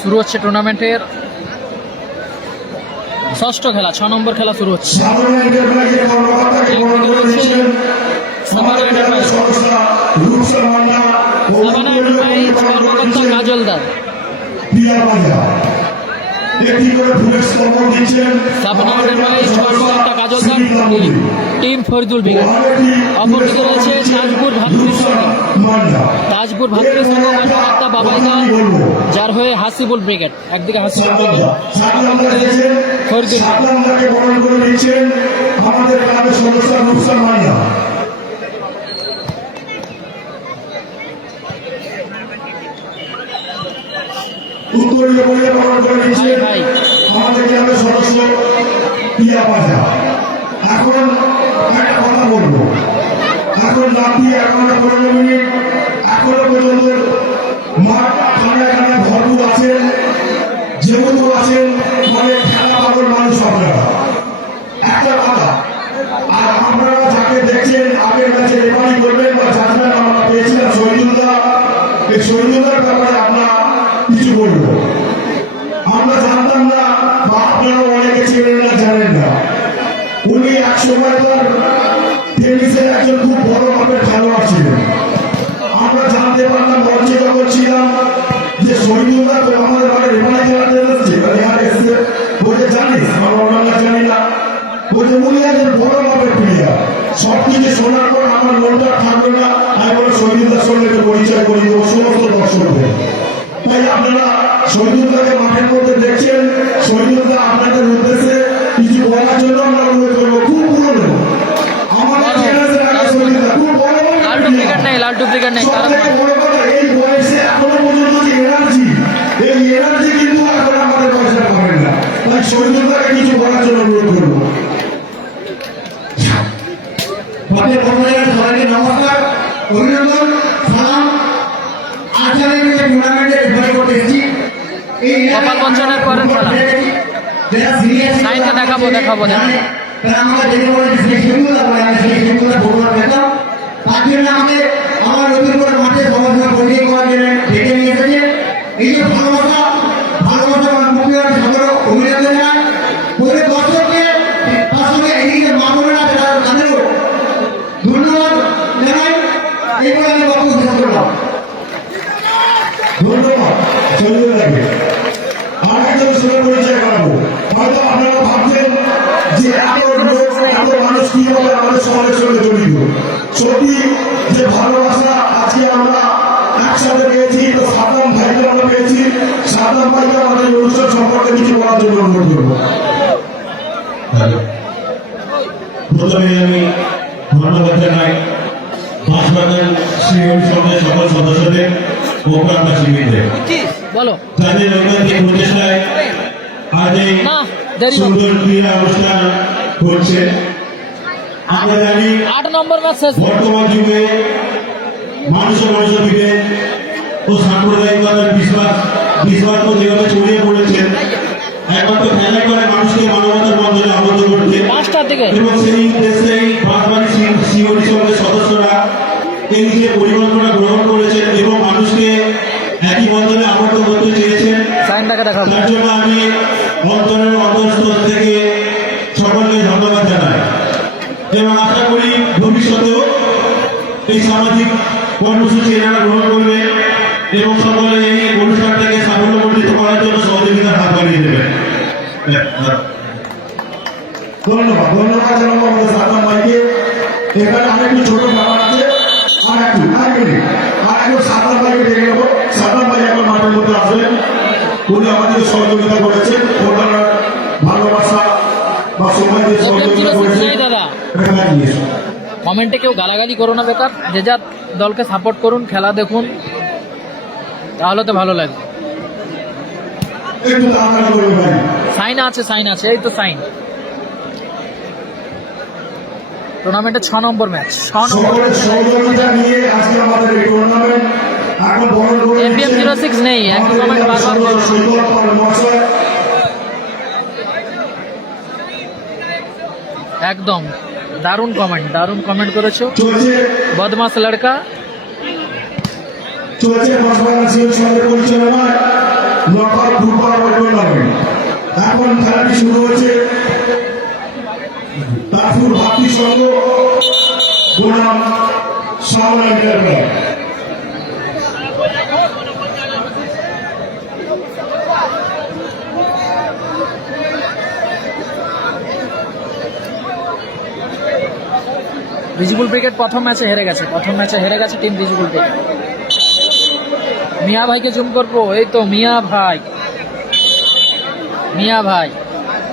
শুরু হচ্ছে টুর্নামেন্টের ষষ্ঠ খেলা, 6 নম্বর খেলা শুরু হচ্ছে। কাজলদার টিম ফরিদুল ব্রিগেড, অপরদিকে রয়েছে তাজপুর ভাতৃসংঘ কর্মকর্তা বাবাইদা, যার হয়ে হাসিবুল ব্রিগেড। একদিকে হাসিবুল ব্রিগেড, ফরিদুল উত্তরীয় বলে বরণ করে দিচ্ছেন আমাদের ক্লাবের সদস্য পিয়া পাজা। এখন একটা কথা বলবো, এখন রাত্রি 11:15 মিনিট, এখনো পর্যন্ত মাঠ খানায় খানায় ভরপুর আছেন, যেহেতু আছেন মানে খেলা পাগল মানুষ আপনারা। একটা কথা, আর আপনারা যাকে দেখছেন আগের ম্যাচে রেফারি করবেন বা জাজমেন্ট আমরা পেয়েছিলাম শহীদুল্লাহ, এই শহীদুল্লাহর ব্যাপারে আপনারা কিছু বলবো। আমরা জানতাম না বা আপনারা অনেকে ছিলেন না, জানেন না, উনি এক সময়কার টেনিসের একজন খুব বড় মাপের খেলোয়াড় ছিলেন। আমরা জানতে পারলাম মঞ্চে যখন ছিলাম যে শহীদুল্লাহ তো আমাদের বাড়ি রেফারি খেলাতে এসেছে, এসছে বলে জানিস আমরা জানি না, বলে উনি একজন বড় মাপের প্লেয়ার। সব কিছু শোনার পর আমার মনটা থাকবে না, আমি বলে শহীদুল্লাহর সঙ্গে পরিচয় করে দেবো সমস্ত দর্শকদের। তাই আপনারা শহীদুল্লাহকে মাঠের মধ্যে দেখছেন, শহীদুল্লাহ আপনাদের উদ্দেশ্যে কিছু বলার জন্য আমরা অনুরোধ করবো। খুব পুরনো আমাদের এই বয়সে এখনো পর্যন্ত যে এনার্জি, এই এনার্জি কিন্তু এখন আমাদের পয়সা পাবেন না। তাই শহীদুল্লাহকে কিছু বলার জন্য অনুরোধ করবো। সবাইকে নমস্কার, অভিনন্দন, সালাম। কপাল বঞ্চনের পরের খেলা, সাইনটা দেখাবো আমার নতুন করে মাঠে সমাধান পরিচয় করার জন্য ডেকে নিয়ে এসেছে। এই যে ভালোবাসা আমার মুখে সকল অভিনন্দন জানাই। প্রত্যেক দর্শককে তার সঙ্গে এদিকে মা বোনেরা তাদেরও ধন্যবাদ জানাই। এইভাবে আমি বক্তব্য শেষ করলাম। ধন্যবাদ। আরেকজনের সঙ্গে পরিচয় করাবো। হয়তো আপনারা ভাবছেন যে এত মানুষ কিভাবে আমাদের সমাজের সঙ্গে জড়িত। সত্যি যে ভালোবাসা আজকে আমরা একসাথে পেয়েছি, তো সাদ্দাম ভাইকে আমরা পেয়েছি। সাদ্দাম ভাইকে আমাদের অনুষ্ঠান সম্পর্কে কিছু বলার জন্য অনুরোধ করবো। প্রথমে আমি ধন্যবাদ জানাই হাসপাতাল সমাজের সকল সদস্যদের ও প্রান্তাসীদের, তাদের ঐকান্তিক প্রচেষ্টায় আজ এই সুন্দর ক্রীড়া অনুষ্ঠান করছে। আমরা জানি 8 নম্বর ম্যাচ বর্তমান যুগে মানুষের ভিড়ে ও সাম্প্রদায়িকতার বিশ্বাস যেভাবে ছড়িয়ে পড়েছে, একমাত্র খেলাই করে মানুষকে মানবতার বন্ধনে আবদ্ধ করছে। এবং সেই উদ্দেশ্যেই বাঁশবাড়ি শিবনী সমাজের সদস্যরা এই যে পরিকল্পনা গ্রহণ করেছেন এবং মানুষকে একই বন্ধনে আবদ্ধ করতে চেয়েছেন, তার জন্য আমি অন্তরের অন্তঃস্থল থেকে সকলকে ধন্যবাদ জানাই এবং আশা করি ভবিষ্যতেও এই সামাজিক কর্মসূচি এনারা গ্রহণ করবে এবং সকলে এই অনুষ্ঠানটাকে সাফল্যমণ্ডিত করার জন্য সহযোগিতার হাত বাড়িয়ে দেবেন। ধন্যবাদ জানাবো আমাদের সাদ্দাম ভাইকে। এখানে আরেকটু ছোট ব্যাপার আছে, আর একটু সাদ্দাম ভাইকে ডেকে নেবো। সাদ্দাম ভাই এখন মাঠের মধ্যে আসবেন, উনি আমাদের সহযোগিতা করেছেন, ওনারা ভালোবাসা বা সময় দিয়ে সহযোগিতা করেছেন। কমেন্টে কেউ গালাগালি করো না বেকার, যে যা দলকে সাপোর্ট করুন, খেলা দেখুন, তাহলে তো ভালো লাগবে। সাইন আছে, এই তো সাইন। টুর্নামেন্টে 6 নম্বর ম্যাচ, 6 নম্বর। এপিএম 06 নেই, এক কমেন্ট বারবার একদম দারুণ কমেন্ট করেছো, বদমাস লড়কা। চলছে বর্তমান সিএল সঙ্গে পরিচালনায় নকআউট ফুটবল টুর্নামেন্ট। এখন খেলাটি শুরু হচ্ছে তাজপুর ভাতৃ সংঘ বনাম সামনা এন্টারপ্রাইজ। ভিজিবল ব্রিগেড প্রথম ম্যাচে হেরে গেছে টিম ভিজিবল ব্রিগেড। মিয়া ভাইকে জুম করবো, এই তো মিয়া ভাই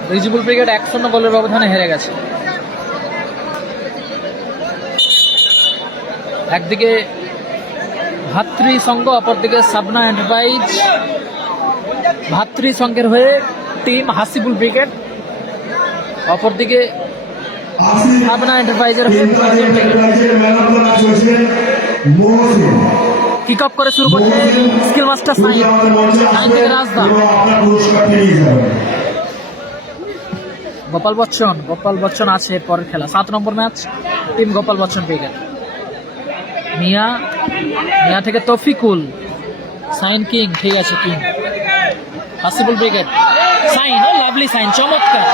ভিজিবল ব্রিগেড 1-0 গোলের ব্যবধানে হেরে গেছে। একদিকে ভাতৃ সংঘ, অপরদিকে সাবনা এন্টারপ্রাইজ। ভাতৃ সংঘের হয়ে টিম হাসিবুল ব্রিগেড, অপরদিকে সাবনা এন্টারপ্রাইজের হয়ে কিক অফ করে শুরু করছে স্কিল মাস্টার সাইন থেকে রাজদা। গোপাল বচ্চন আছে পরের খেলা, 7 নম্বর match, team Gopal Bachchan brigade. Mia থেকে তফিকুল, সাইন কিং, ঠিক আছে king. Hasibul brigade, Sain, lovely Sain, চমৎকার।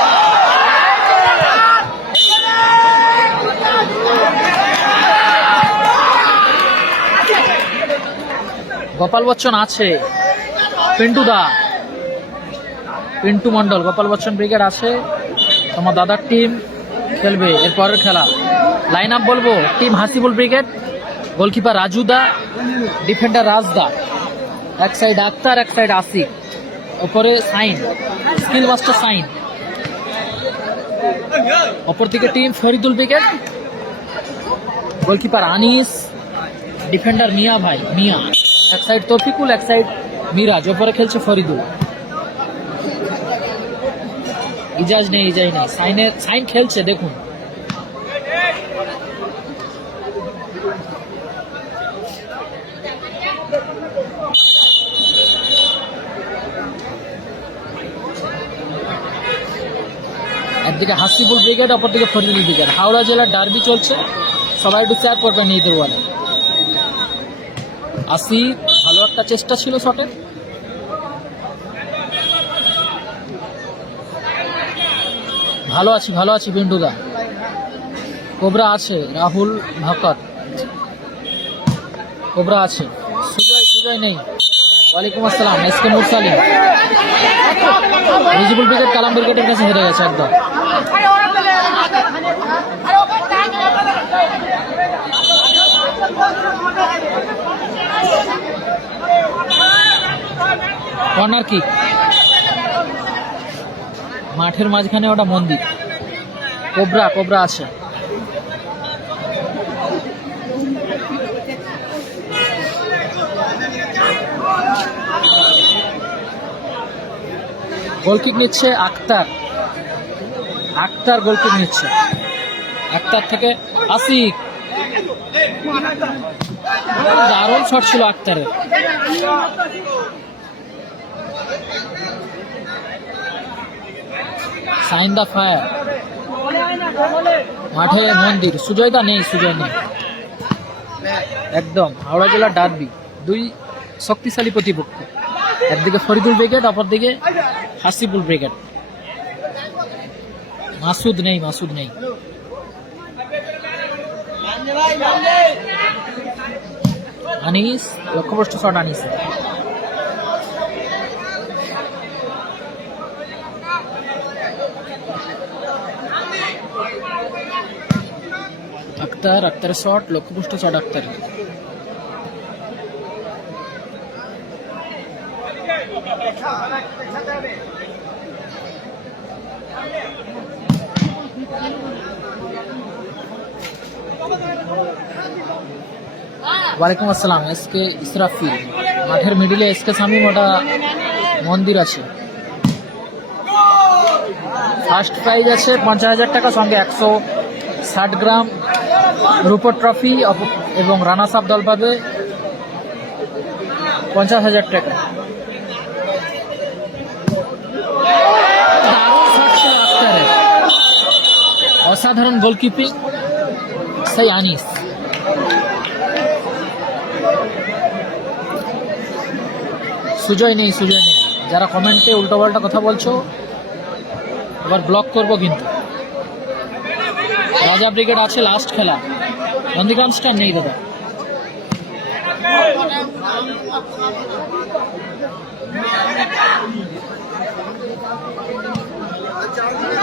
গোপাল বচ্চন আছে, পিন্টু মন্ডল, গোপাল বচ্চন ব্রিগেড আছে। তোমার দাদার টিম খেলবে এর পরের খেলা। লাইন আপ বলবো, টিম হাসিবুল ব্রিগেড, গোলকিপার রাজুদা, ডিফেন্ডার রাজদা, এক সাইড আক্তার, এক সাইড আসিক, ওপরে সাইন, স্কিল মাস্টার সাইন। অপরদিকে team Faridul brigade, goalkeeper Anis, defender Mia, এক সাইড তফিকুল, এক সাইড মিরাজ, ওপরে খেলছে ফরিদুল। ইজাজ নেই, সাইন খেলছে, দেখুন। একদিকে হাসিবুল ব্রিগেড, অপরদিকে ফরিদুল ব্রিগেড। হাওড়া জেলার ডার্বি চলছে, সবাই একটু শেয়ার করবেন ঈদের ওয়ালে। আসি, ভালো একটা চেষ্টা ছিল শটে। ভালো আছি বিন্ডুদা। কোবরা আছে, রাহুল ভকত, কোবরা আছে। সুজয় নেই। ওয়ালাইকুম আসসালাম, এসকে মুরসালিম। ভিজিবল ব্রিগেড কালাম ব্রিগেডের কাছে হেরে গেছে একদম। কর্নার কিক, মাঠের মাঝখানে ওটা মন্দির। কোবরা আছে। গোলকিক নিচ্ছে আক্তার গোলকিক নিচ্ছে। আক্তার থেকে আসিক, দারুণ শট ছিল আক্তারের। সাইন দা ফায়ার, মাঠে মন্দির। সুজয় নেই একদম। হাওড়া জেলার ডার্বি, দুই শক্তিশালী প্রতিপক্ষ, একদিকে ফরিদুল ব্রিগেড, অপরদিকে হাসিবুল ব্রিগেড। মাসুদ নেই। আনিস, লক্ষ্যভ্রষ্ট শট আনিস। আক্তারের শট, লক্ষ্যভ্রষ্ট শট আক্তার। ওয়ালাইকুম আসসালাম, এসকে ইসরাফিল। মাঠের মিডিলে এসকে শামীম, ওটা মন্দির আছে। ফার্স্ট প্রাইজ আছে 50,000 টাকা, সঙ্গে 160 গ্রাম রূপোর ট্রফি, এবং রানার্স আপ দল পাবে 50,000 টাকা। দারুণ শট ছিল আক্তারের, অসাধারণ গোলকিপিং সেই আনিস। সুজয় নেই, সুজয় নেই। যারা কমেন্টে উল্টোপাল্টা কথা বলছো এবার ব্লক করবো কিন্তু। রাজা ব্রিগেড আছে, লাস্ট খেলা। নন্দীগ্রাম স্টার নেই দাদা।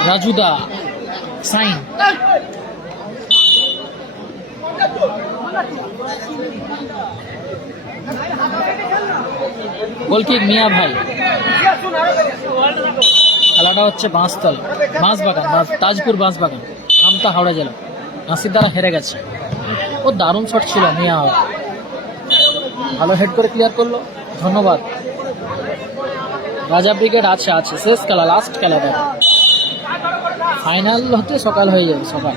রাজুদা সাইন, গোলকিক মিয়া ভাই। খেলাটা হচ্ছে বাঁশতল, বাঁশবাগান, তাজপুর বাঁশবাগান, আমতা, হাওড়া জেলা। নাসির দ্বারা হেরে গেছে। ও দারুণ শট ছিল, মিয়া ভালো হেড করে ক্লিয়ার করলো, ধন্যবাদ। রাজা ব্রিগেড আছে, আছে, শেষ খেলা, লাস্ট খেলা। ফাইনাল হতে সকাল হয়ে যাবে, সকাল।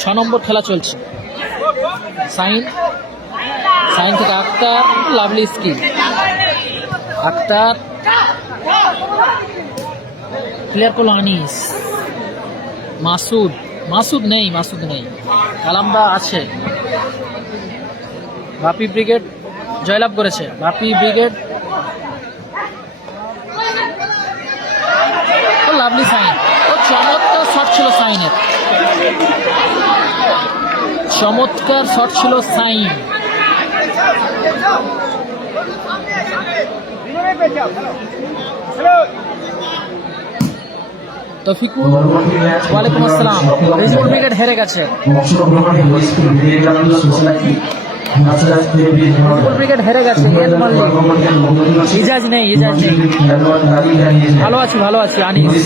6 নম্বর খেলা চলছে। সাইন, সাইন থেকে Akhtar, lovely skill. Akhtar clear করলো আনিস। মাসুদ, মাসুদ নেই, মাসুদ নেই। কালাম্বা আছে। বাপি ব্রিগেড জয়লাভ করেছে। বাপি ব্রিগেড, লাভলি সাইন। ও চমৎকার শট ছিল সাইনের, চমৎকার শট ছিল সাইন। তফিকুল, ওয়ালাইকুম আসসালাম। রিজপুর ব্রিগেড হেরে গেছে। রিজপুর ব্রিগেড হেরে গেছে। এদ মাল্লিক, ইজাজ নেই, ইজাজ নেই। ভালো আছি, ভালো আছি। আনিস,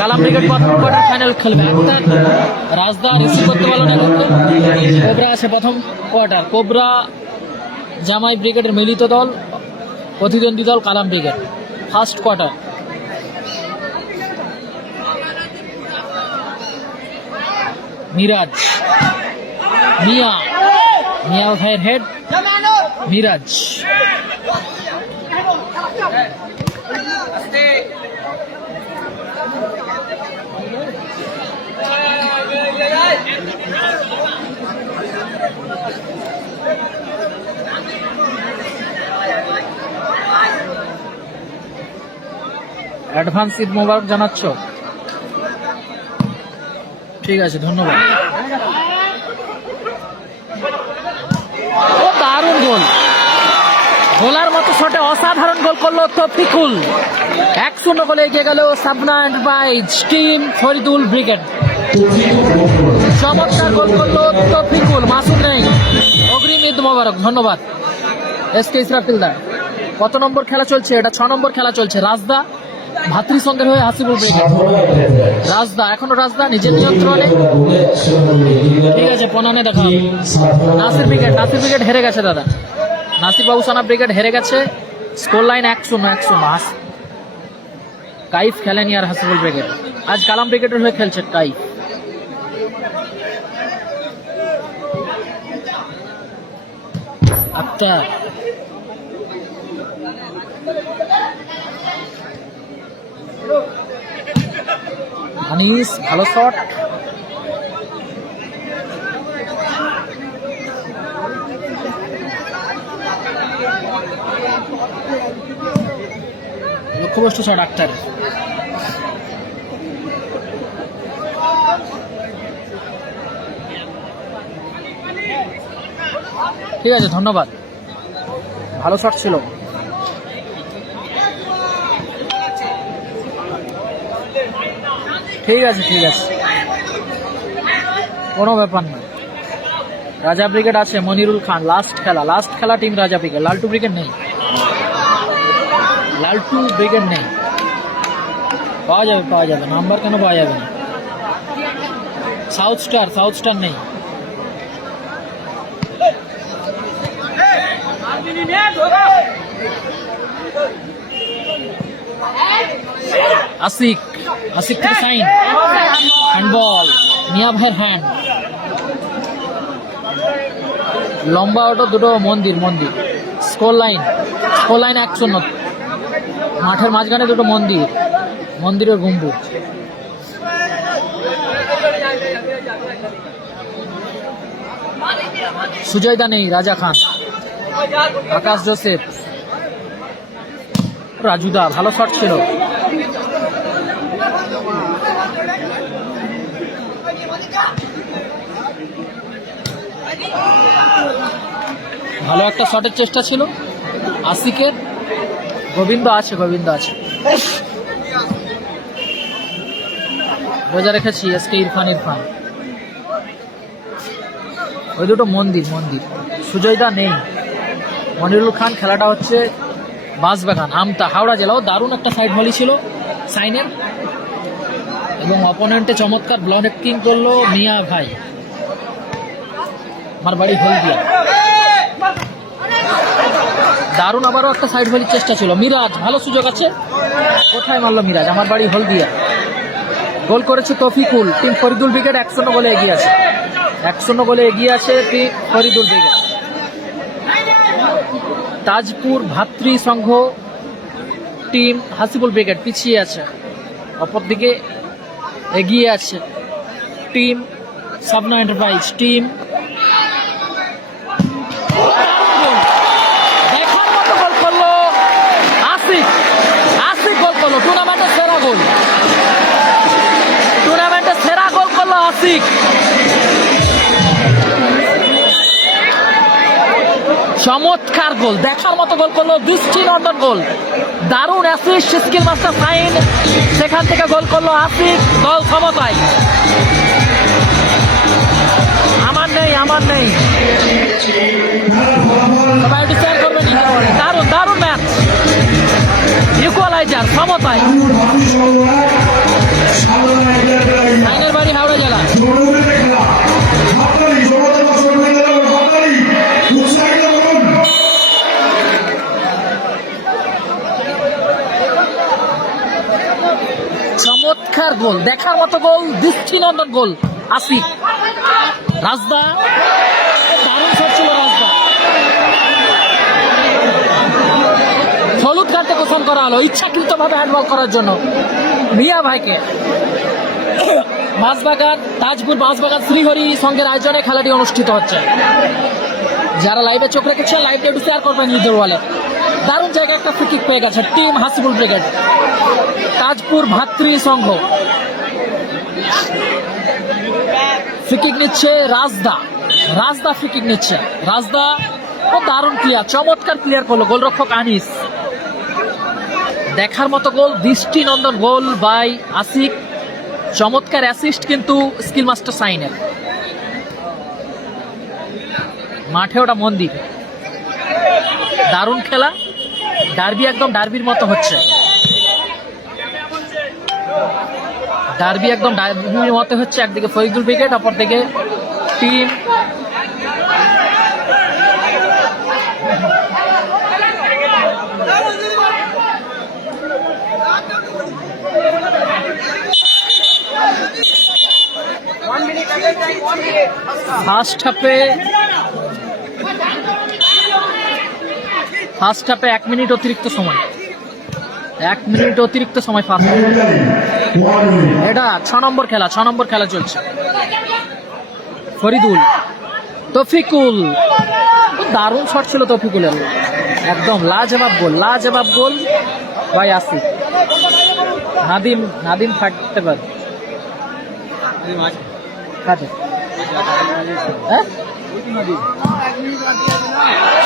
কালাম ব্রিগেড প্রথম কোয়ার্টার ফাইনাল খেলবে। রাজদা রিসিভ করতে পারলো না কিন্তু। কোবরা আছে প্রথম কোয়ার্টার। কোবরা জামাই ব্রিগেডের মিলিত দল, প্রতিদ্বন্দ্বী দল Kalam brigade. First quarter. Miraj, Mia, Mia ভাইয়ের হেড, মিরাজ। অ্যাডভান্স ঈদ মোবারক জানাচ্ছ? ঠিক আছে, ধন্যবাদ। ও দারুণ গোল, গোলার মতো শটে অসাধারণ গোল করলো তফিকুল। 1-0 গোলে এগিয়ে গেল সাবনা এন্টারপ্রাইজ টিম ফরিদুল ব্রিগেড। চমৎকার গোল করলো তফিকুল। মাসুদ নেই। অগ্রিম ঈদ মোবারক, ধন্যবাদ। এসকে ইসরাফিলদার। কত নম্বর খেলা চলছে? এটা 6 নম্বর খেলা চলছে। রাজদা ভাতৃসংঘের হয়ে হাসিবুল ব্রিগেড। রাজদা, এখনো রাজদা নিজের নিয়ন্ত্রণে। ঠিক আছে, পনানে দেখা হবে। নাসির ব্রিগেড, নাসির ব্রিগেড হেরে গেছে দাদা। নাসির বাবু সানা ব্রিগেড হেরে গেছে। Score line 1-0। কাইফ খেলেনি আর হাসিবুল ব্রিগেড। আজ কালাম ব্রিগেডের হয়ে খেলছে কাইফ। আক্তার, আনিস, ভালো শট। লক্ষ্যবস্তু শট আক্তার। ঠিক আছে, ধন্যবাদ। ভালো শট ছিল। ঠিক আছে, ঠিক আছে, কোনো ব্যাপার না। রাজা ব্রিগেড আছে, মনিরুল খান। লাস্ট খেলা, লাস্ট খেলা টিম রাজা ব্রিগেড। লালটু ব্রিগেড নেই, লালটু ব্রিগেড নেই। পাওয়া যাবে, পাওয়া যাবে। নাম্বার কেন পাওয়া যাবে না? সাউথ স্টার, সাউথ স্টার নেই। আশিক, আশিক থেকে সাইন। হ্যান্ডবল, মিয়া ভাইয়ের হ্যান্ড। লম্বা ওটা দুটো মন্দির, মন্দির। Score line, score line 1-0। মাঠের মাঝখানে দুটো মন্দির, মন্দিরের গম্বুজ। সুজয়দা নেই, রাজা খান। আকাশ জোসেফ, রাজুদা ভালো শট ছিল। ভালো একটা শটের চেষ্টা ছিল আশিকের। গোবিন্দ আছে, গোবিন্দ আছে, বজায় রেখেছি এসকে ইরফান। ওই দুটো মন্দির। সুজয়দা নেই, মনিরুল খান। খেলাটা হচ্ছে বাঁশবাগান, আমতা, হাওড়া জেলাও। দারুণ একটা সাইড ভলি ছিল সাইনের, এবং অপোনেন্টে চমৎকার ব্লকিং করলো মিয়া ভাই। আমার বাড়ি হলদিয়া। দারুণ আবারও একটা সাইড ভলির চেষ্টা ছিল। মিরাজ, ভালো সুযোগ আছে, কোথায় মারলো মিরাজ? আমার বাড়ি হলদিয়া। গোল করেছে তৌফিকুল। টিম ফরিদুল ব্রিগেড 1-0 গোলে এগিয়ে আছে। 1-0 গোলে এগিয়ে আছে টিম ফরিদুল ব্রিগেড। তাজপুর ভাতৃ সংঘ টিম হাসিবুল ব্রিগেড পিছিয়ে আছে, অপরদিকে এগিয়ে আছে টিম সাবনা এন্টারপ্রাইজ। টিম দেখার মতো গোল করলো আশিক। গোল করলো টুর্নামেন্টের সেরা গোল। টুর্নামেন্টের সেরা গোল করলো আশিক। চমৎকার গোল, দেখার মতো গোল করলো, দৃষ্টিনন্দন গোল। দারুণ অ্যাসিস্ট স্কিল মাস্টার সাইন, সেখান থেকে গোল করলো আশিক। দল সমতায়। আমার নেই সবাই একটু শেয়ার করবেন। দারুণ ম্যাচ, ইকুয়ালাইজার, সমতায়। সাইনের বাড়ি হাওড়া জেলা। চমৎকার গোল, দেখার মতো গোল, দৃষ্টিনন্দন গোল আশিক। রাজদা, দারুণ শট ছিল রাজদা। হলুদ কার্ডে ঘোষণা করা হলো ইচ্ছাকৃতভাবে হ্যান্ডবল করার জন্য মিয়া ভাইকে। বাঁশবাগান, তাজপুর বাঁশবাগান শ্রীহরি সঙ্গের আয়োজনে খেলাটি অনুষ্ঠিত হচ্ছে। যারা লাইভে চোখ রেখেছেন লাইভটা একটু শেয়ার করবেন নিজের ওয়ালে। দারুণ জায়গায় একটা ফ্রি কিক পেয়ে গেছে টিম হাসিবুল ব্রিগেড। তাজপুর ভাতৃ সংঘ ফ্রি কিক নিচ্ছে রাজদা ফ্রি কিক নিচ্ছে। রাজদা ও দারুণ ক্লিয়ার, চমৎকার ক্লিয়ার করলো গোলরক্ষক আনিস। দেখার মতো গোল, দৃষ্টিনন্দন গোল বাই আশিক। চমৎকার অ্যাসিস্ট কিন্তু স্কিল মাস্টার সাইনের। মাঠে ওটা মন্দির। দারুণ খেলা, ডার্বি একদম ডার্বির মতো হচ্ছে। একদিকে ফরিদুল ব্রিগেড, অপরদিকে টিম ফার্স্ট হাফে 1 মিনিট অতিরিক্ত সময়। 1 মিনিট অতিরিক্ত সময় ফার্স্ট হাফে। এটা 6 নম্বর খেলা চলছে। ফরিদুল, তৌফিকুল, দারুণ শট ছিল তৌফিকুলের। একদম লাজবাব গোল ভাই আসিফ। নাদিম থাকতে পারে।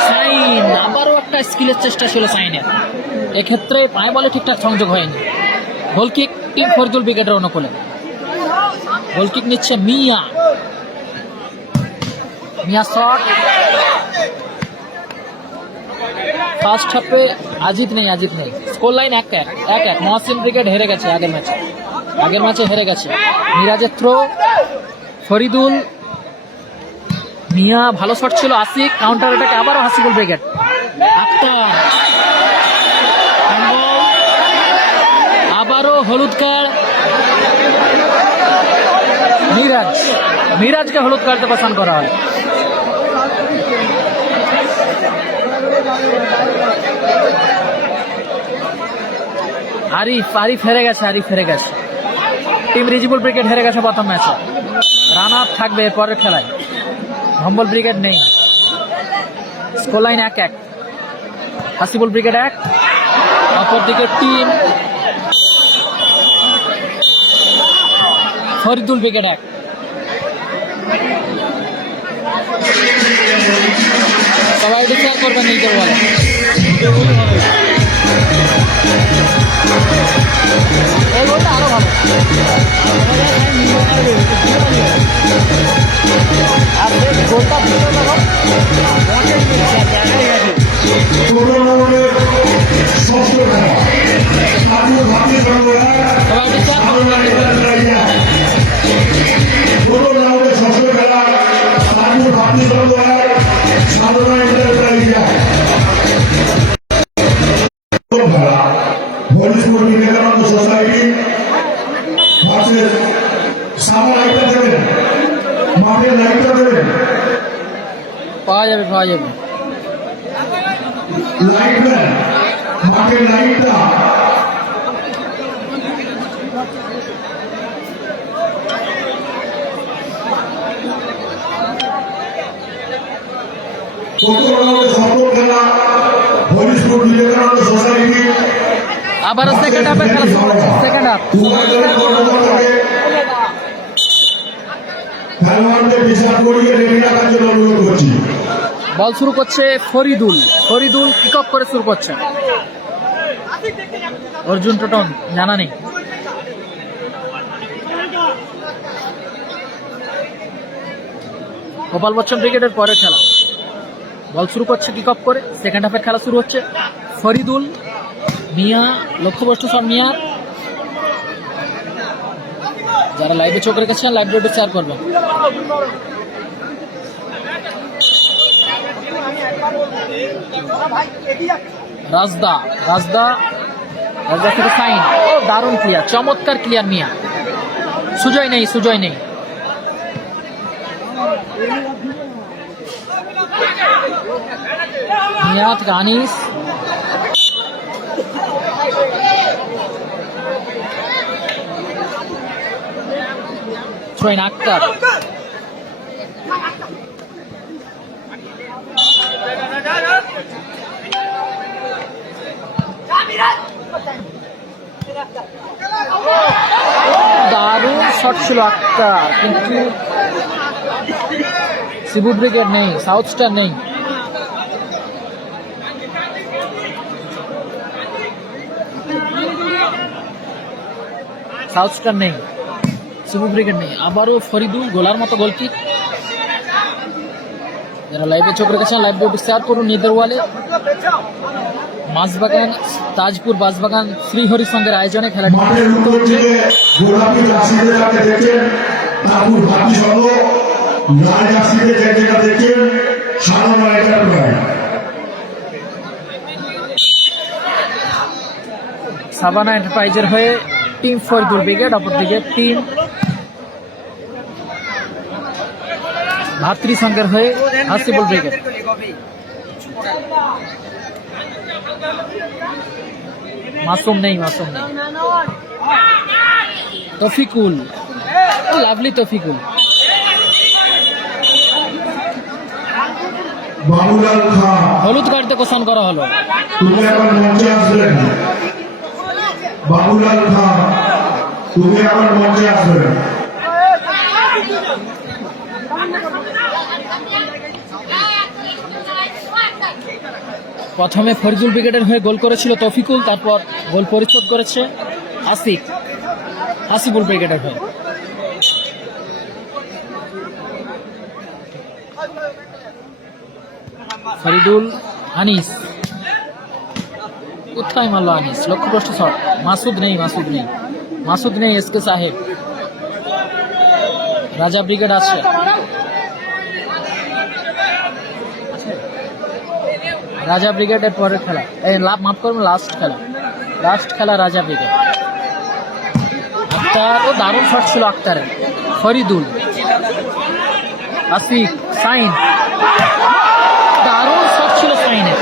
সাইন, আবারও একটা স্কিলের চেষ্টা ছিল সাইনের। এক্ষেত্রে পায়ে বলে ঠিকঠাক সংযোগ হয়নি। গোলকিক টিম ফরিদুল ব্রিগেডের অনুকূলে। গোলকিক নিচ্ছে মিয়া শট। ফার্স্ট হাফে আজিত নেই। Score line 1-1। মহসিন ব্রিগেড হেরে গেছে আগের ম্যাচে হেরে গেছে। মিরাজের থ্রো, ফরিদুল, মিয়া ভালো শট ছিল। আশিক, কাউন্টার অ্যাটাকে আবারও হাসিবুল ব্রিগেড। আক্তার, আবারও হলুদ কার্ড। মিরাজকে হলুদ কার্ডে পাসান করা হয়। আরিফ হেরে গেছে। টিম রিজিবুল ব্রিগেড হেরে গেছে প্রথম ম্যাচে। রান আপ থাকবে পরের খেলায়। ভম্বল ব্রিগেড নেই। Score line 1-1। হাসিবুল ব্রিগেড 1, অপরদিকে টিম ফরিদুল ব্রিগেড 1। সবাই একটু শেয়ার করবেন নিজের বলে। এই গোলটা আরো ভালো। আর গোলটা ভিতরে দেখো। 15 নম্বরের ষষ্ঠ খেলা সাধু ভাতি সংঘ সবাই একটু শেয়ার করবেন। 15 রাউন্ডের ষষ্ঠ খেলা সাধু ভাতি সংঘ সাধনা এন্টারপ্রাইজ খেলা হরিশপুর বিবেকানন্দ সোসাইটি ভার্সেস সামনে লাইটটা দেবেন, মাঠের লাইটটা দেবেন, পাওয়া যাবে লাইটম্যান মাঠের লাইটটা সপ্তম খেলা হরিশপুর বিবেকানন্দ সোসাইটি আবারও সেকেন্ড হাফের খেলা শুরু হচ্ছে। সেকেন্ড হাফ খেলোয়াড়দের বিচার করিয়ে রেডি রাখার জন্য অনুরোধ করছি। বল শুরু করছে ফরিদুল কিক অফ করে শুরু করছে। অর্জুন টোটন জানা নেই। গোপাল বচ্চন ব্রিগেডের পরের খেলা। বল শুরু করছে কিক অফ করে। সেকেন্ড হাফের খেলা শুরু হচ্ছে। ফরিদুল, মিয়া, লক্ষ্যবস্তু সব মিয়ার। যারা লাইভে চোখ রেখেছেন লাইভ ভিডিওটি শেয়ার করবেন। রাজদা থেকে সাইন। ও দারুণ ক্লিয়ার, চমৎকার ক্লিয়ার মিয়া। সুজয় নেই মিয়া থেকে আনিস। থ্রোইন আক্তার। দারুণ শট ছিল আক্তার, কিন্তু শিবু ব্রিগেড নেই, সাউথ স্টার নেই। সাউথ স্টার নেই, শিবু ব্রিগেড নেই। আবারও ফরিদুল গোলার মতো গোলকিক। যারা লাইভে চোখ রেখেছেন লাইভ ভিডিওটি শেয়ার করুন নিজের ওয়ালে। মাছবাগান তাজপুর বাসবাগান শ্রীহরি সংঘের আয়োজনে খেলাটি মাঠের উত্তর দিকে গোলাপি জার্সিতে যাকে দেখছেন তারপুর ভাতি সংঘ, লাল জার্সিতে যেটা দেখছেন সাধারণ এন্টারপ্রাইজ। সাবানা এন্টারপ্রাইজের হয়ে টিম ফরিদুল ব্রিগেড, অপরদিকে টিম ভাতৃ সংঘের হয়ে হাসিবুল ব্রিগেড। মাসুম নেই। তফিকুল, লাভলি তফিকুল। বাবুলাল খান, হলুদ কার্ডে কোশন করা হলো। তুমি এখন মঞ্চে আসবেন। বাবুলাল খান, তুমি এখন মঞ্চে আসবেন। প্রথমে ফরিদুল ব্রিগেডের হয়ে গোল করেছিল তফিকুল, তারপর গোল পরিশোধ করেছে হাসিবুল ব্রিগেডের হয়ে। ফরিদুল, আনিস কোথায় মারলো আনিস, লক্ষ্যভ্রষ্ট শট। মাসুদ নেই। এসকে সাহেব। রাজা ব্রিগেড আছে। রাজা ব্রিগেডের পরের খেলা, মাফ করবেন লাস্ট খেলা রাজা ব্রিগেড। আক্তার, ও দারুণ শট ছিল আক্তারের। ফরিদুল, আসিফ, সাইন, দারুণ শট ছিল সাইনের।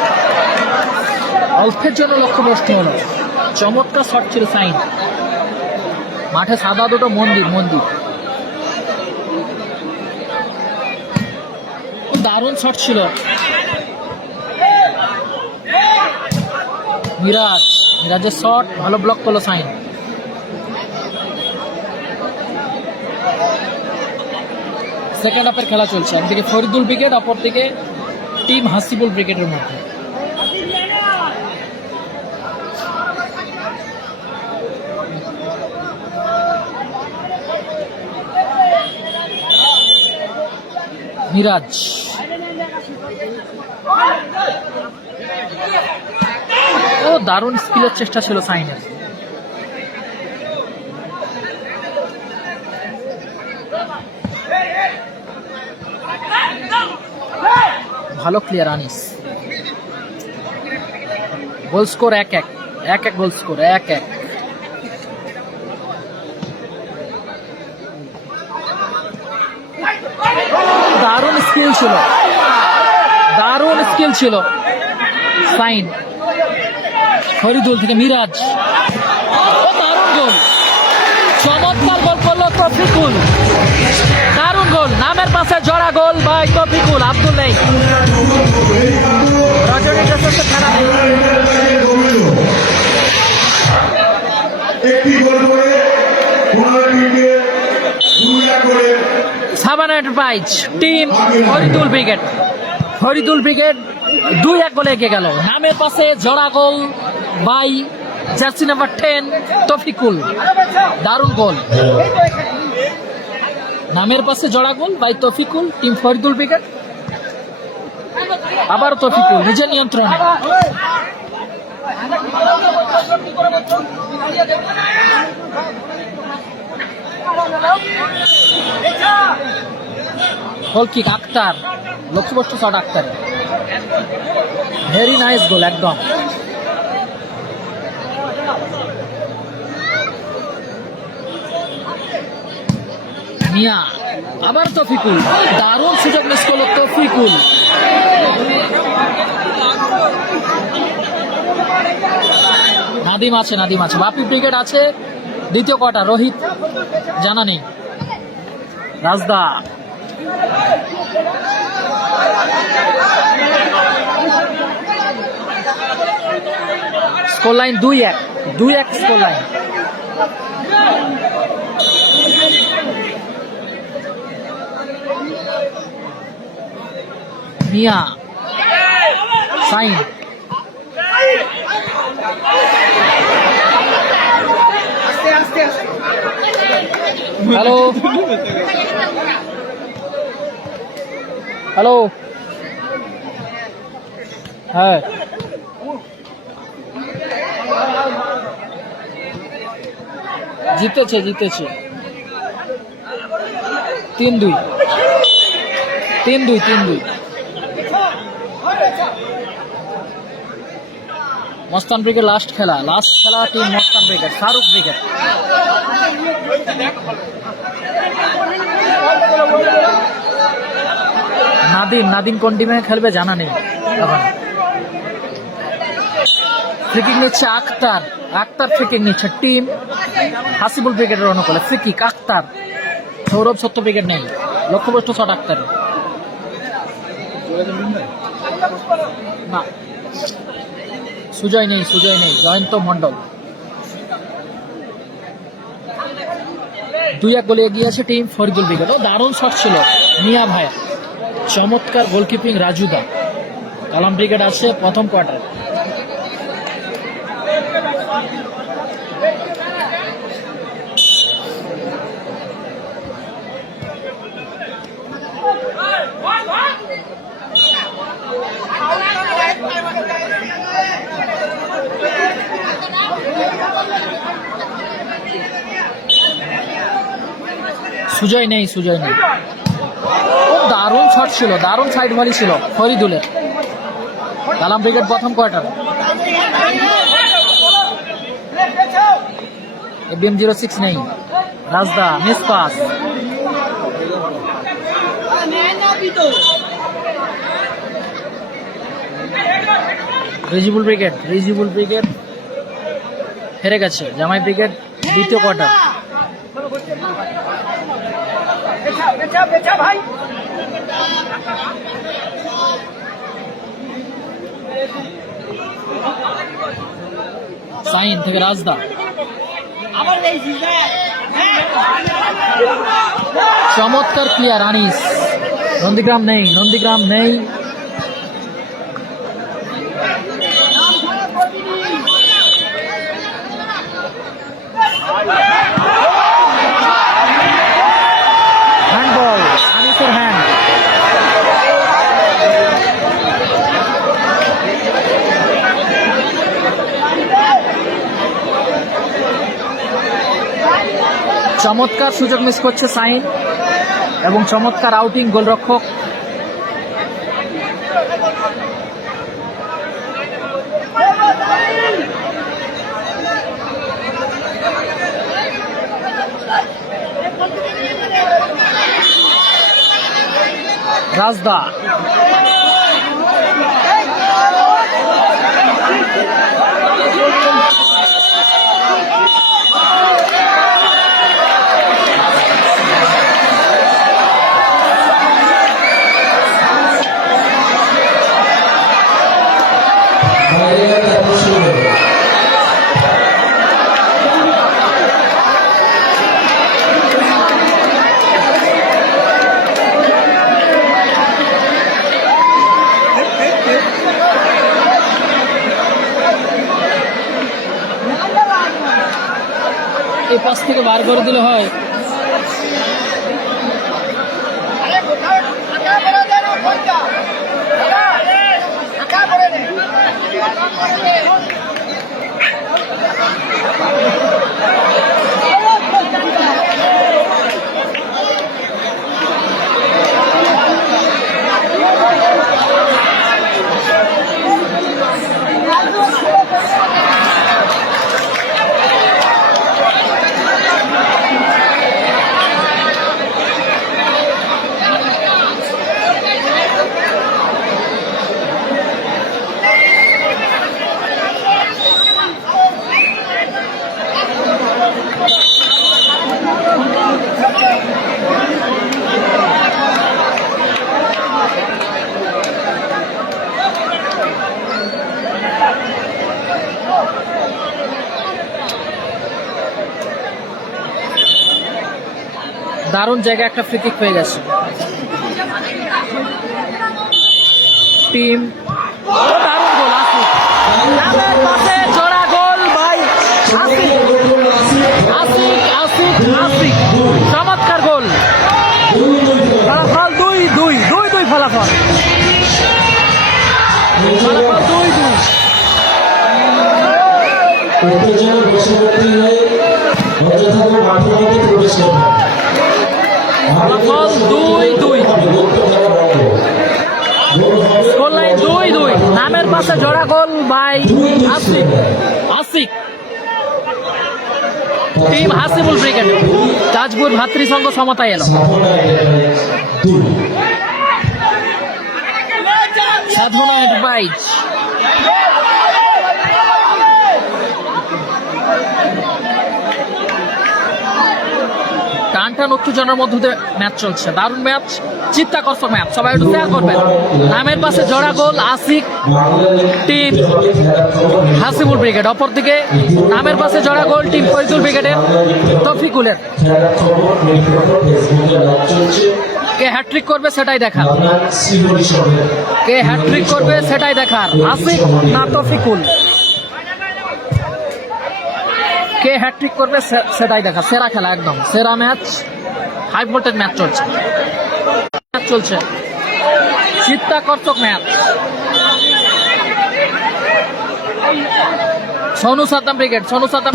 অল্পের জন্য লক্ষ্যভ্রষ্ট হলো। চমৎকার শট ছিল সাইন। মাঠে সাদা দুটো মন্দির। দারুণ শট ছিল। মিরাজের শট ভালো ব্লক করলো সাইন। সেকেন্ড হাফের খেলা চলছে, একদিকে ফরিদুল ব্রিগেড, অপরদিকে টিম হাসিবুল ব্রিগেডের মধ্যে। মিরাজ ও দারুণ স্কিলের চেষ্টা ছিল সাইনের। ভালো clear Anis. Goal score 1-1 goal score 1-1। দারুণ স্কিল ছিল সাইন। ফরিদুল থেকে মিরাজ, ও দারুণ গোল, চমৎকার গোল করলো তৌফিকুল। দারুণ গোল, নামের পাশে জোড়া গোল ভাই তৌফিকুল আব্দুল্লাহ। রজনী ড্রেসার্সের খেলা নেই। একটি গোল করে 15 মিনিটে 2 করে Shabana enterprise team Faridul brigade 2-1 গোলে এগিয়ে গেল। নামের পাশে জোড়া গোল বাই জার্সি নাম্বার 10 তৌফিকুল। দারুণ গোল, নামের পাশে জোড়া গোল by Toufiqul, team Faridul brigade. আবার তৌফিকুল নিজের নিয়ন্ত্রণে। গোল কিক আক্তার, লক্ষ্যবস্তু শট আক্তারের। ভেরি নাইস গোল একদম। মিয়া, আবার তৌফিকুল, দারুণ সুযোগ মিস করলো তৌফিকুল। নাদিম আছে, বাপি ব্রিগেড আছে। দ্বিতীয় কোয়ার্টার, রোহিত জানা নেই। Rajda, score line 2-1 score line. মিয়া, সাইন, হ্যালো হ্যাঁ, জিতেছে 3-2। মস্তান ব্রিগেড লাস্ট খেলা টিম মস্তান ব্রিগেড, শাহরুখ ব্রিগেড। নাদিম কোন টিমে খেলবে জানা নেই এখন। ফ্রিকিক নিচ্ছে আক্তার ফ্রিকিক নিচ্ছে টিম হাসিবুল ব্রিগেডের অনুকূলে। ফ্রিকিক আক্তার, সৌরভ সত্য ব্রিগেড নেই, লক্ষ্যবস্তু শট আক্তার। না, সুজয় নেই, জয়ন্ত মন্ডল। 2-1 গোলে এগিয়ে আছে টিম ফরিদুল ব্রিগেড। ও দারুণ শট ছিল মিয়া ভাইয়ের, চমৎকার গোলকিপিং রাজুদা। কালাম ব্রিগেড আছে প্রথম কোয়ার্টার। সুজয় নেই। ও দারুণ শট ছিল, দারুণ সাইড ভলি ছিল ফরিদুলের। কালাম ব্রিগেড প্রথম কোয়ার্টার। BM06 নেই, Rajda miss pass. Rijibul brigade হেরে গেছে। জামাই ব্রিগেড দ্বিতীয় কোয়ার্টার। ভাই সাইন থেকে রাজদা। চমৎকার ক্লিয়ার আনিস। নন্দীগ্রাম নেই, নন্দীগ্রাম নেই। হ্যান্ডবল, আনিসের হ্যান্ড। চমৎকার সুযোগ মিস করছে সাইন এবং চমৎকার আউটিং গোলরক্ষক। রাজদা এই পাশ থেকে বার করে দিলে হয়। দারুণ জায়গায় একটা ফ্রি কিক পেয়ে গেছে টিম। দারুণ গোল আসিফ, নামের পাশে জোড়া গোল ভাই। আসিফ আসিফ আসিফ চমৎকার গোল। ফলাফল 2-2 ফলাফল 2-2। প্রত্যেকজনের বশবর্তী হয়ে যথাযথ মাঠের মধ্যে প্রবেশ করবে। ফলাফল 2-2। Score line 2-2। নামের পাশে জোড়া গোল by Asif. Asif team Hasibul brigade. Tajpur Bhatrisangha সমতায় এলো। সাধনা এন্টারপ্রাইজ টানটান উত্তেজনার মধ্যে দিয়ে ম্যাচ চলছে। দারুণ ম্যাচ, চিত্তাকর্ষক ম্যাচ। সবাই একটু শেয়ার করবেন। নামের পাশে জোড়া গোল আসিফ টিম হাসিবুল ব্রিগেড। অপরদিকে নামের পাশে জোড়া গোল টিম ফরিদুল ব্রিগেডের তফিকুলের। কে হ্যাট্রিক করবে সেটাই দেখার, কে হ্যাট্রিক করবে সেটাই দেখার। আসিফ না তফিকুল, কে হ্যাট্রিক করবে সেটাই দেখা। সেরা খেলা, একদম সেরা ম্যাচ, হাই ভোল্টেজ ম্যাচ চলছে, চিত্তাকর্ষক ম্যাচ। সোনু সাদ্দাম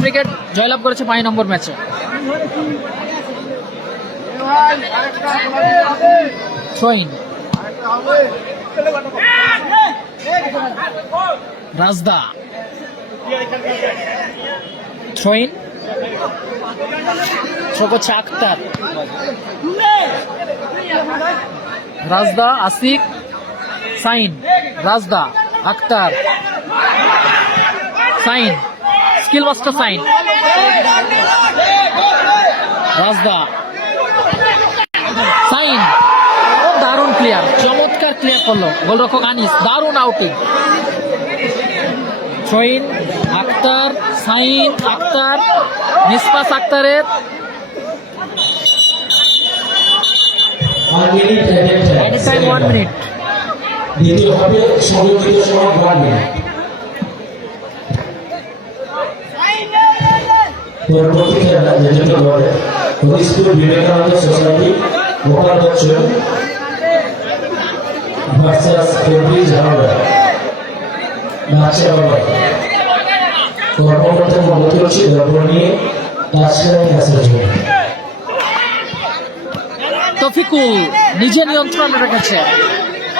ব্রিগেড জয়লাভ করেছে 5 নম্বর ম্যাচে। থ্রোইন রাজদা, থ্রোইন থ্রো করছে আক্তার। রাজদা, আসিক, সাইন, রাজদা, আক্তার, সাইন, স্কিল মাস্টার সাইন, রাজদা, সাইন। ও দারুণ ক্লিয়ার, চমৎকার ক্লিয়ার করলো গোলরক্ষক আনিস। দারুণ আউটিং। শহীন আক্তার, সাইন আক্তার, মিসপাস আক্তারের এনি টাইম 1 মিনিট। দ্বিতীয় হবে সংরক্ষিত সময় 1 মিনিট। পরবর্তী খেলা যেটা বলে Harishpur Vivekananda society Gopal Bachchan versus Cambridge Howrah. বাচ্চা বাবা কর্মকর্তা মমতা হচ্ছে দর্পণ নিয়ে রাজশাহী ম্যাচের জন্য। তফিকুল নিজে নিয়ন্ত্রণ রেখেছে,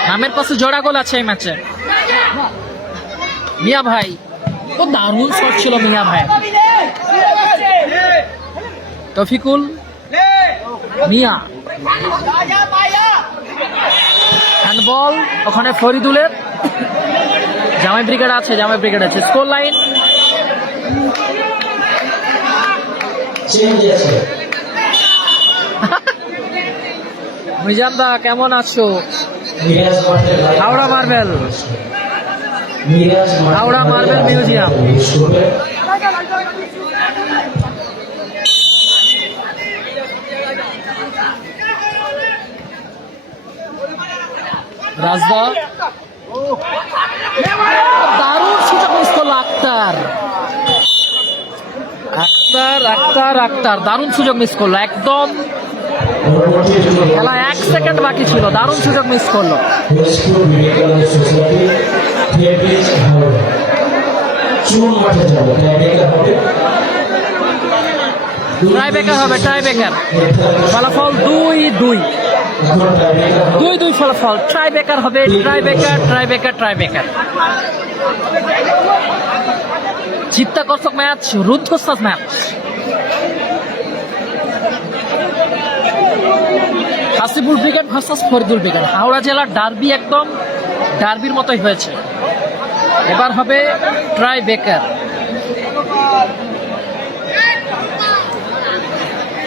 নামের পাশে জোড়া গোল আছে এই ম্যাচে। মিয়া ভাই, ও দারুণ শট ছিল মিয়া ভাই। তফিকুল, মিয়া, হ্যান্ডবল ওখানে ফরিদুলের। জামাই ব্রিগেড আছে, জামাই ব্রিগেড আছে। স্কোর লাইন চেঞ্জ আছে। মিজান দা কেমন আছো? মিরাজ মাঠের Howrah marble, Miraj Howrah marble museum. রাজদা দারুণ সুযোগ মিস করলো আক্তার। আক্তার আক্তার আক্তার দারুণ সুযোগ মিস করলো। একদম খেলা 1 সেকেন্ড বাকি ছিল, দারুণ সুযোগ মিস করলো। হরিশপুর বিবেকানন্দ সোসাইটি কেমব্রিজ হাওড়া চুন মাঠে যাবে। ট্রাইবেকার হবে, ট্রাইবেকার। ফলাফল 2-2, 2-2 ফলাফল। ট্রাইবেকার হবে, ট্রাইবেকার ট্রাইবেকার ট্রাইবেকার। চিত্তাকর্ষক ম্যাচ, রুদ্ধশ্বাস match. Hasibul brigade versus Faridul brigade. Howrah জেলার ডার্বি একদম ডার্বির মতোই হয়েছে। এবার হবে ট্রাইবেকার।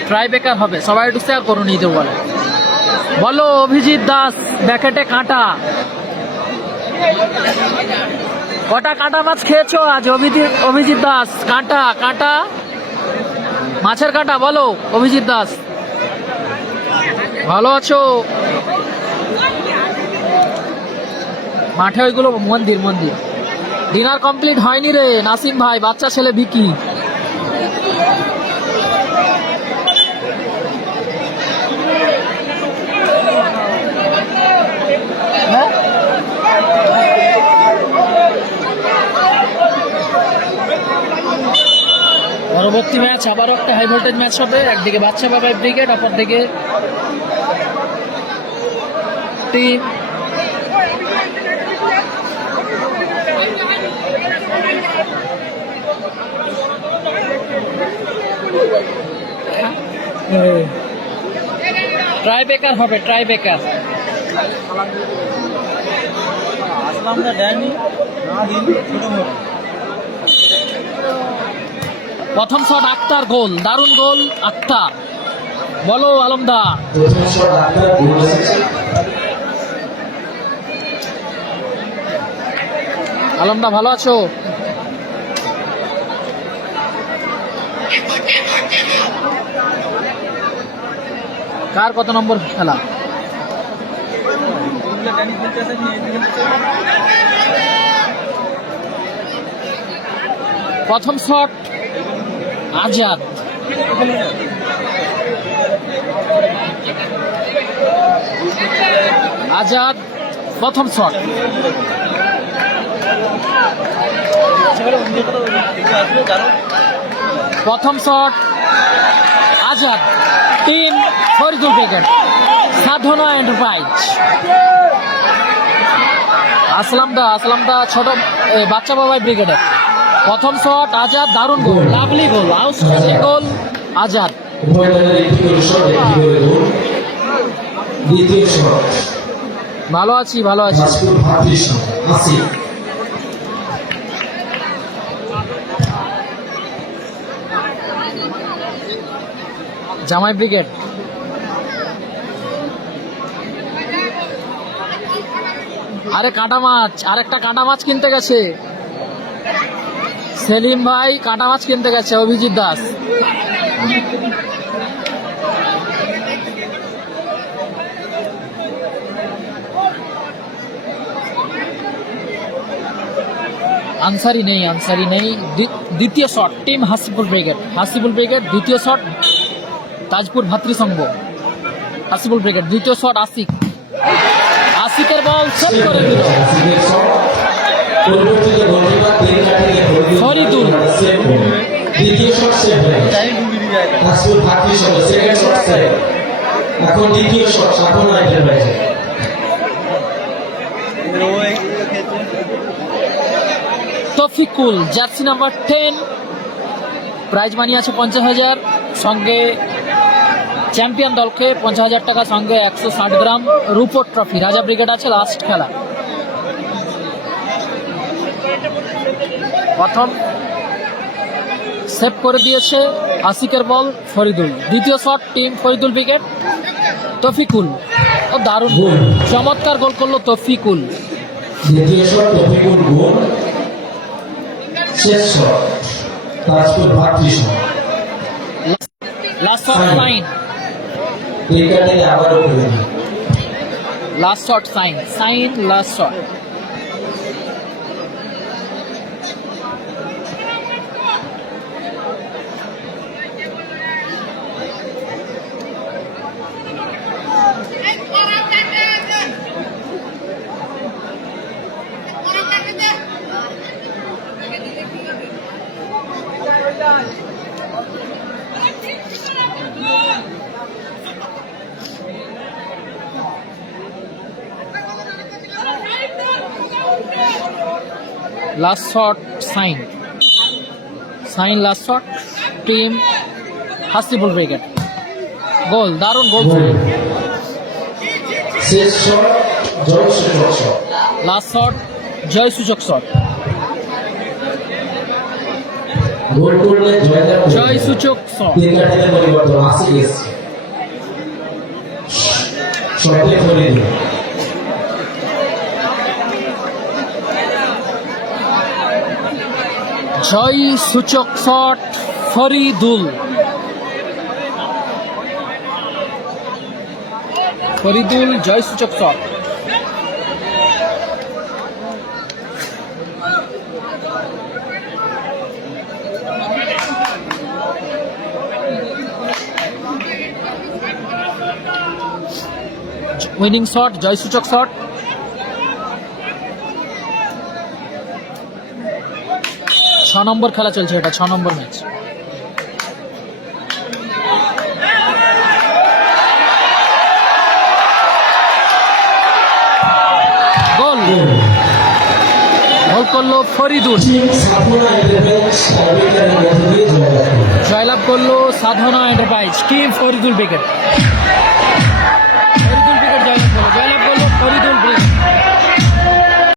ট্রাইবেকার হবে। সবাই একটু শেয়ার করুন ঈদে বলে। বলো অভিজিৎ দাস, ব্যাকেটে কাঁটা। কটা কাঁটা মাছ খেয়েছো আজ অভিজিৎ দাস? কাঁটা কাঁটা মাছের কাঁটা বলো অভিজিৎ দাস। ভালো আছো? মাঠে ওইগুলো মন্দির মন্দির। ডিনার কমপ্লিট হয়নি রে নাসিম ভাই, বাচ্চা ছেলে ভিকি। পরবর্তী ম্যাচ আবারও একটা হাই ভোল্টেজ ম্যাচ হবে। একদিকে বাচ্চা বাবাই ব্রিগেড, অপরদিকে টিম ট্রাইবেকার হবে, ট্রাইবেকার। প্রথম শট আক্তার, গোল, দারুণ গোল আক্তার। বলো আলমদা। আলমদা ভালো আছো? কার কত নম্বর খেলা? প্রথম শট আজাদ, আজাদ প্রথম শট। প্রথম shot Azad. Team Faridul brigade, Sadhana enterprise. Aslam দা ছোট বাচ্চা বাবাই ব্রিগেডের। প্রথম শট আজাদ, দারুণ goal, lovely goal, outstanding goal Azad. দ্বিতীয় শট ভালো আছি, ভালো আছি। জামাই ব্রিগেড, আরে কাঁটা মাছ, আরেকটা কাঁটা মাছ কিনতে গেছে। সেলিম ভাই কাটা মাছ কিনতে গেছে, অভিজিৎ দাস। আনসারি নেই। দ্বিতীয় শট টিম হাসিবুল ব্রিগেড। দ্বিতীয় শট তাজপুর ভাতৃসংঘ। হাসিবুল ব্রিগেড দ্বিতীয় শট আশিকের বল সেভ করে দিল পরবর্তীতে গোলকিপার তিন কাটিয়ে ফরিদুল। দ্বিতীয় শট সেভ হয়ে গেছে। Tajpur Bhatrisangha second shot save. এখন দ্বিতীয় shot Sadhana enterprise. Tafikul jersey number 10, prize money আছে 50,000, সঙ্গে চ্যাম্পিয়ন দলকে 50,000 টাকা, সঙ্গে 160 গ্রাম রুপোর ট্রফি। রাজা ব্রিগেড আছে লাস্ট খেলা। প্রথম সেভ করে দিয়েছে আশিকের বল ফরিদুল। দ্বিতীয় shot team Faridul brigade. Tafikul ও দারুণ চমৎকার গোল করলো তফিকুল। দ্বিতীয় শট তফিকুল গোল। শেষ shot Tajpur Bhatrisangha. Last shot সাইন। তিন কাটিয়ে আবারও করে দিল। লাস্ট শট সাইন লাস্ট শট। লাস্ট শট সাইন last shot team Hasibul brigade. Goal, দারুণ গোল। শেষ শট জয়সূচক শট। লাস্ট শট জয়সূচক শট। গোল করলে জয়সূচক শট। তিন কাটিয়ে পরিবর্তন আসে গেছে। শটে ফরিদুল। জয়সূচক শট ফরিদুল। জয়সূচক শট। উইনিং শট জয়সূচক শট। ছ নম্বর খেলা চলছে, এটা 6 নম্বর ম্যাচ। গোল করলো ফরিদুল। জয়লাভ করলো সাধনা এন্টারপ্রাইজ টিম ফরিদুল ব্রিগেড।